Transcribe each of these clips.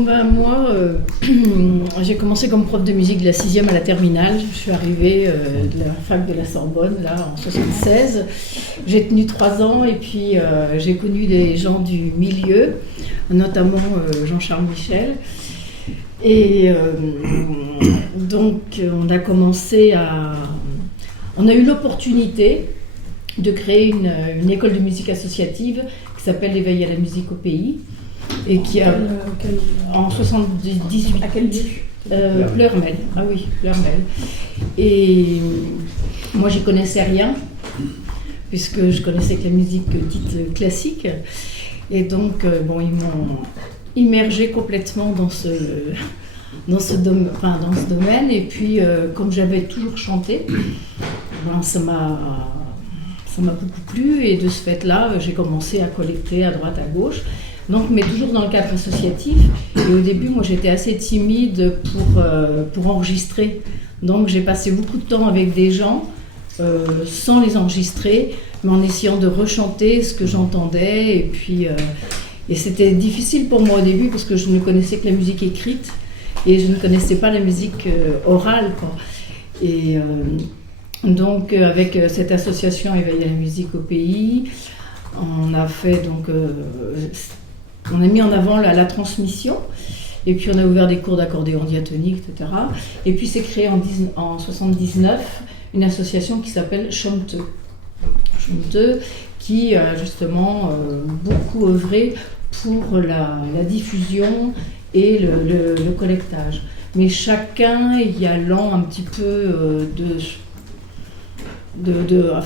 Moi, j'ai commencé comme prof de musique de la 6e à la terminale. Je suis arrivée de la fac de la Sorbonne, là, en 76. J'ai tenu 3 ans et puis j'ai connu des gens du milieu, notamment Jean-Charles Michel. Et donc, on a commencé à... On a eu l'opportunité de créer une école de musique associative qui s'appelle l'Éveil à la musique au pays. Et qui a en 78 à quel lieu Pleurmel. Ah oui, Pleurmel. Et moi j'y connaissais rien puisque je connaissais que la musique dite classique et donc ils m'ont immergée complètement dans ce domaine et puis comme j'avais toujours chanté, ça m'a beaucoup plu et de ce fait-là j'ai commencé à collecter à droite à gauche. Donc, mais toujours dans le cadre associatif. Et au début, moi, j'étais assez timide pour enregistrer. Donc, j'ai passé beaucoup de temps avec des gens sans les enregistrer, mais en essayant de rechanter ce que j'entendais. Et puis, et c'était difficile pour moi au début parce que je ne connaissais que la musique écrite et je ne connaissais pas la musique orale, quoi. Et donc, avec cette association Éveil à la musique au pays, on a fait donc... on a mis en avant la transmission, et puis on a ouvert des cours d'accordéon diatonique, etc. Et puis c'est créé en 1979 une association qui s'appelle Chanteux, qui a justement beaucoup œuvré pour la diffusion et le collectage. Mais chacun y allant un petit peu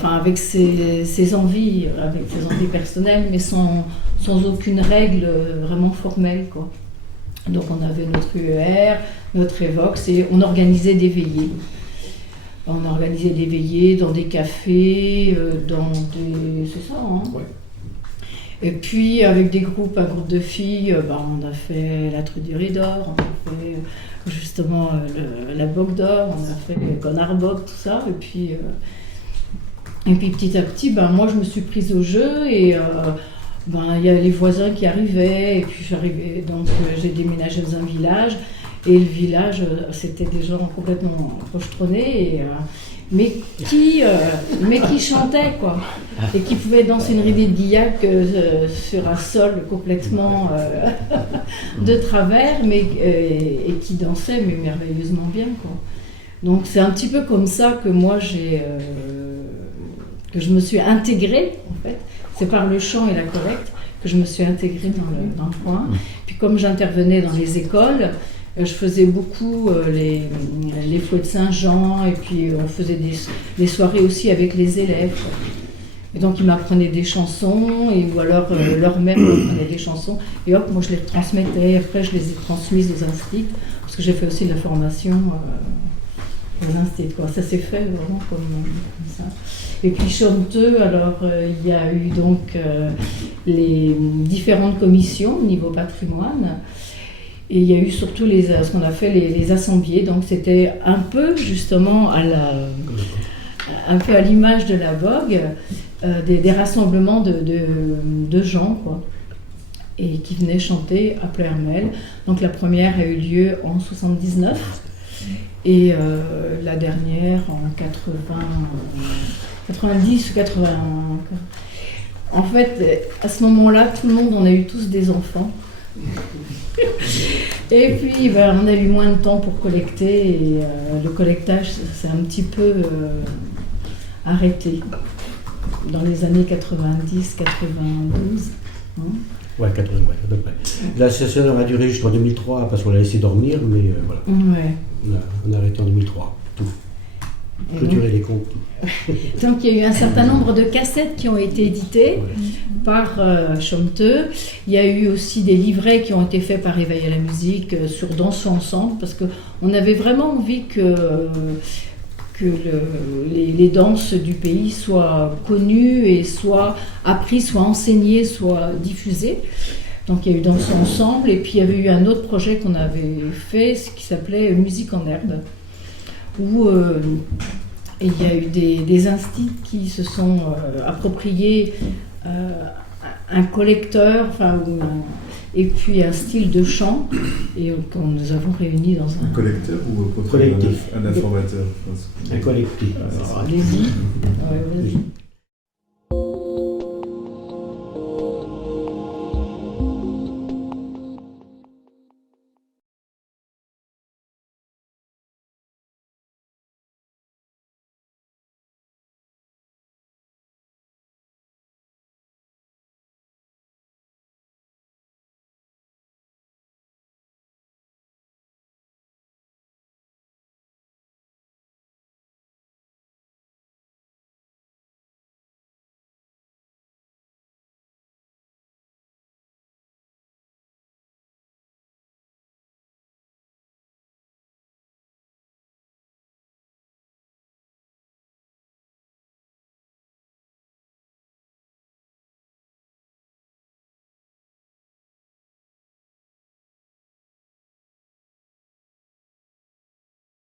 avec ses envies personnelles, mais sans aucune règle vraiment formelle, quoi. Donc on avait notre UER, notre Evox, et on organisait des veillées. On organisait des veillées dans des cafés, c'est ça, hein. Ouais. Et puis avec un groupe de filles, on a fait la Truderie d'Or, on a fait justement la Bogue d'Or, on a fait Gonarbog, tout ça, et puis petit à petit, moi je me suis prise au jeu et il y a les voisins qui arrivaient et puis j'arrivais, donc j'ai déménagé dans un village et le village c'était des gens complètement pochetronnés mais qui chantaient, quoi, et qui pouvaient danser une ridée de Guillac sur un sol complètement de travers, et qui dansaient mais merveilleusement bien, quoi. Donc c'est un petit peu comme ça que moi que je me suis intégrée, en fait. C'est par le chant et la collecte que je me suis intégrée dans le coin. Puis comme j'intervenais dans les écoles, je faisais beaucoup les fouets de Saint-Jean, et puis on faisait des soirées aussi avec les élèves. Et donc ils m'apprenaient des chansons, ou alors leur mère m'apprenait des chansons, et hop, moi je les transmettais, après je les ai transmises aux instituts, parce que j'ai fait aussi de la formation aux instituts, quoi. Ça s'est fait vraiment comme ça. Et puis Chanteux, alors il y a eu donc les différentes commissions au niveau patrimoine, et il y a eu surtout ce qu'on a fait les assemblées, donc c'était un peu justement un peu à l'image de la Vogue, des rassemblements de gens, quoi, et qui venaient chanter à Pleurmel. Donc la première a eu lieu en 79 et la dernière en 90 ou 81. En fait, à ce moment-là, tout le monde, on a eu tous des enfants. Et puis, on a eu moins de temps pour collecter, et le collectage s'est un petit peu arrêté dans les années 90, 92. Hein. Ouais, 80, ouais, à peu près. L'association a duré jusqu'en 2003 parce qu'on l'a laissé dormir, mais voilà. Ouais. On a arrêté en 2003, tout. Clôturer les comptes. Donc il y a eu un certain nombre de cassettes qui ont été éditées par Chanteux. Il y a eu aussi des livrets qui ont été faits par Éveil à la musique sur Dansons ensemble, parce qu'on avait vraiment envie que les danses du pays soient connues et soient apprises, soient enseignées, soient diffusées. Donc il y a eu Dansons ensemble, et puis il y avait eu un autre projet qu'on avait fait, qui s'appelait Musique en herbe, où il y a eu des instituts qui se sont appropriés un collecteur, et puis un style de chant, et qu'on nous avons réunis dans Un collecteur ou collectif. un informateur? Un collectif. Allez-y. Ouais, vas-y.